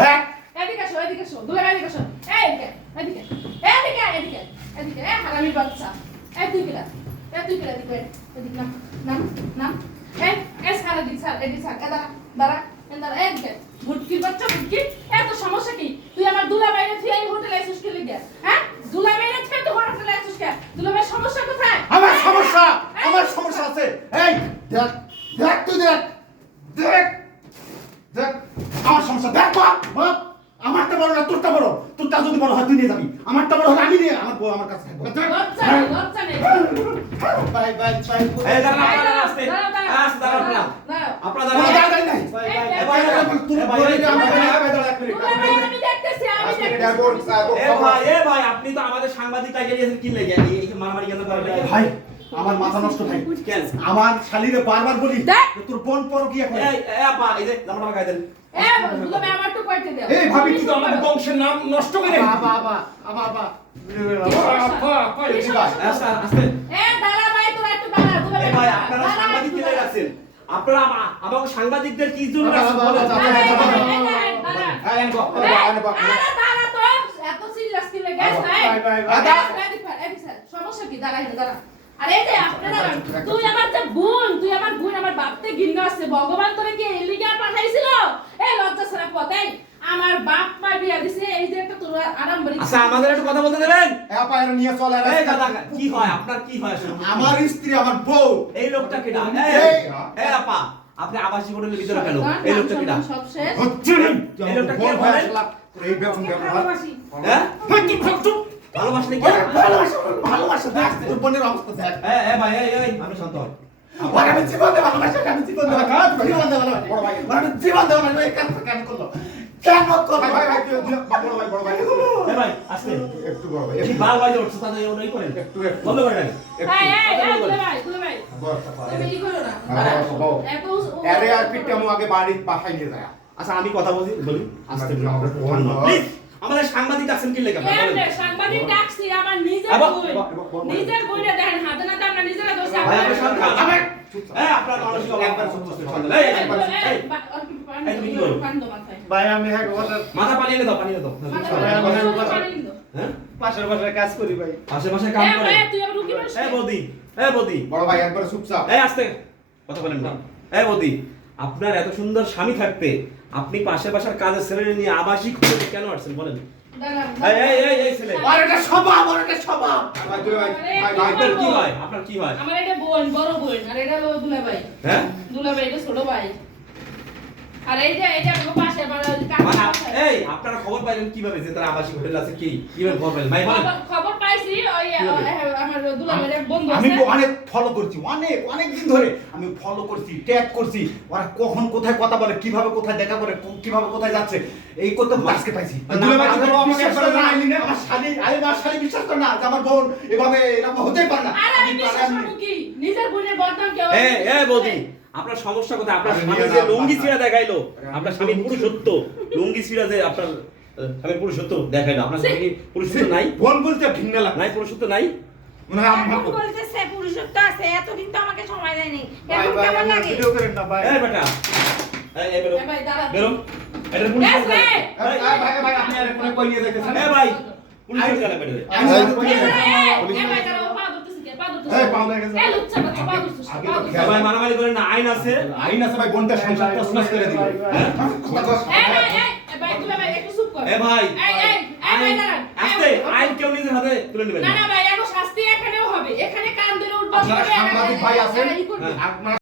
দেখ এদিকে আসো এদিকে আসো দুলা এদিকে এদিকে এদিকে এদিকে এদিকে এ হারামি বাচ্চা। এদিকে না এদিকে এদিকে এদিকে, নাম নাম নাম। এ এ সারা স্যার, এদিকে স্যার এদা দাঁড়া এদা এদিকে। ভুটকি বাচ্চা, ভুটকি এত সমস্যা কি তুই আমার দুলা বাইরে থেকে এই হোটেলে এসেছিস কি লিগে হ্যাঁ দুলা বাইরে থেকে তুই হোটেলে এসেছিস কে দুলা ভাই সমস্যা কোথায় আমার সমস্যা আমার সমস্যা আছে এই দেখ দেখ তুই দেখ দেখ দেখ আমার সমস্যা দেখ বাপ বাপ আমারটা বড় না তোরটা বড় তোরটা যদি বড় হয় তুই নিয়ে যাবি আমারটা বড় হলে আমি নিয়ে আমার বউ আমার কাছে থাকবে লজ্জা লজ্জা নেই বাই বাই বাই এই আপনারা আসতে দাঁড়াও, দাঁড়াও, আপনারা। আপনারা কোনো দাঁড়ান নাই এই, ভাই, ভাই, বলে আমি দেখতেছি আমি দেখতেছি এ ভাই এ ভাই আপনি তো আমাদের সাংবাদিক লাগিয়ে দিয়েছেন কি লেগে এই মারামারি কেন করেন ভাই আমার মাথা নষ্ট ভাই আমার শালিরে বারবার বলি তোর বোন পরকিয়া করে এই এ আপা এই যে জামাটা দেন এ দুলা ভাই আমার তো কইতে দাও এই ভাবি তুই আমার বংশের নাম নষ্ট করে আবা আবা আবা আবা আস্তে আস্তে এ দাঁড়া ভাই তোরা একটু দাঁড়া ভাই আপনারা সাংবাদিক কি আছেন আপনারা আমাকে সাংবাদিকদের কি জন্য বাবা, বাবা? বাবা, বাবা, বাবা, এত serious কি লেগে পার, সমস্যা কি? দাঁড়া, এখানে দাঁড়া। আরে এই আপনারা, তুই আমার যে বোন, তুই আমার বোন, আমার বাপতে ঘৃণা আছে। ভগবান তোরে কি এই লিগে পাঠাইছিল? এই লজ্জা ছাড়া পথ, আমার বাপ মা বিয়া দিছে, এই যে একটা তোর আড়ম্বরি। আচ্ছা আমাদের একটু কথা বলতে দেবেন? আপা এর নিয়ে চল আর এই দাদা কি হয়? আপনার কি হয় আমার স্ত্রী আমার বউ। এই লোকটা কেডা? এই, এই এই আপা আপনি আবাসিক হোটেলের ভিতরে কেন? এই লোকটা কেডা? সব শেষ। হচ্ছে না। এই লোকটা কে বলেন? এই বেতন ব্যবহার হ্যাঁ। ভালোবাসলে কি ওরে, ভালোবাসা ভালোবাসা দেখ তোর বোনের অবস্থা দেখ। এ এ ভাই এই এই আমি শান্ত হন আমি জীবন দেব ভালোবাসা আমি জীবন দেব। কাজ জীবন দেব বড় ভাই। আমি জীবন দেব না এই কাজ কেন করল। কেন করল? ভাই ভাই ভাই বড় ভাই বড় ভাই। এ ভাই আস্তে। একটু বড় ভাই কি বাল বাজে উঠছে তাদের ওই করেন। একটু একটু। বন্ধ করে রাখেন এই, এই, এই, ভাই, দুলা ভাই, তুমি ই করো না। হ্যাঁ, বউ। এত উ- উ- আরে আর পিঠটা মু আগে বাড়ি বাসায় নিয়ে যায়। আচ্ছা আমি কথা বলি। বলি। প্লিজ আমাদের সাংবাদিক আছেন কি লেখা সাংবাদিক ডাকছি আমার নিজের বই। আবার, আবার, নিজের বইটা দেখেন হাতে নাতে আমরা নিজেরা দোষ ভাই আপনি শান্ত হন আমার এই আপনার মানসিক অবস্থা শান্ত এই এই, এই, এই, করো? ভাই আমি হ্যাঁ কথা মাথা পানি দাও পানি দাও হ্যাঁ? পাশের বাসায় কাজ করি ভাই। পাশে পাশে কাম করে। এ বৌদি। এ বৌদি। বড় ভাই একবার চুপচাপ। এই আসতে। কথা বলেন না। এই বৌদি। আপনার এত সুন্দর স্বামী থাকতে আপনি পাশে পাশের কাজের ছেলে নিয়ে আবাসিক হোটেলে কেন আসছেন বলেন? এই এই এই এই ছেলে। আর এটা স্বভাব আর এটা স্বভাব। ভাই তুই ভাই ভাই ভাই আপনার কি হয়? আপনার কি আমার এটা বোন বড় বোন আর এটা হলো দুলা ভাই হ্যাঁ? দুলা ভাই এটা ছোট ভাই। আর এইটা এইটা আমার পাশে আমার ওই কাকা আপ- বাসায়। এই আপনারা খবর পাইলেন কীভাবে যে তারা আবাসিক হোটেল আছে কি? কীভাবে খবর পাইলেন? ভাই বলেন। খবর- খবর পাইছি ওই আমি অনেক ফলো করছি অনেক অনেক দিন ধরে আমি ফলো করছি ট্যাগ করছি। ওরা কখন কোথায় কথা বলে কীভাবে কোথায় দেখা করে কীভাবে কোথায় যাচ্ছে এই করতে আজকে পাইছি। আমার শালি আরে শালি বিশ্বাস করে না বোন এভাবে এরকম হতেই পারে না। আর আমি বিশ্বাস করব কি? নিজের বোনের বদনাম কেউ এ এ বৌদি আপনার সমস্যা কোথায়? আপনার স্বামী যে লুঙ্গি ছিঁড়া দেখাইলো আপনার লুঙ্গি পুরুষত্ব লুঙ্গি ছিঁড়া যে আপনার স্বামীর পুরুষত্ব দেখাইলো আপনার স্বামী পুরুষত্ব নাই? বোন বলতে ভিন্ন লাগে নাই পুরুষত্ব নাই? মনে হয় আমার এখন বলতেছে পুরুষত্ব আছে এতদিন তো আমাকে সময় দেয়নি। এখন কেমন লাগে? ভিডিও করেন না ভাই। এই বেটা এই এই বেরো। ভাই দাঁড়া বেরো। এটা পুলিশ ভাই। ভাই ভাই আপনি আর কোনে কই নিয়ে যাইতেছেন? এ ভাই পুলিশ কেন বেটা আমি আর এ ভাই, যাই। এ পা ধরতেছি কে? পা ধরতেছি। এই, পা লেগে গেছে। এ লুচ্চা কথা, পা ধরতেছি, পা তো ধরতেছি। খেয়াল- ভাই মারামারি করেন না আইন আছে। আইন আছে ভাই বোনটা সংসার তছনছ করে দিবে? হ্যাঁ? এ ভাই, এ, এ ভাই, দুলা ভাই, একটু চুপ কর। এ ভাই এই, এই, এই ভাই, আইন আস্তে আইন কেউ নিজের হাতে তুলে নেবেন না না। না ভাই, এখন শাস্তি এখানেও হবে। এখানে কান ধরে উঠবো আপনারা সাংবাদিক ভাই আছেন হ্যাঁ। আপনারা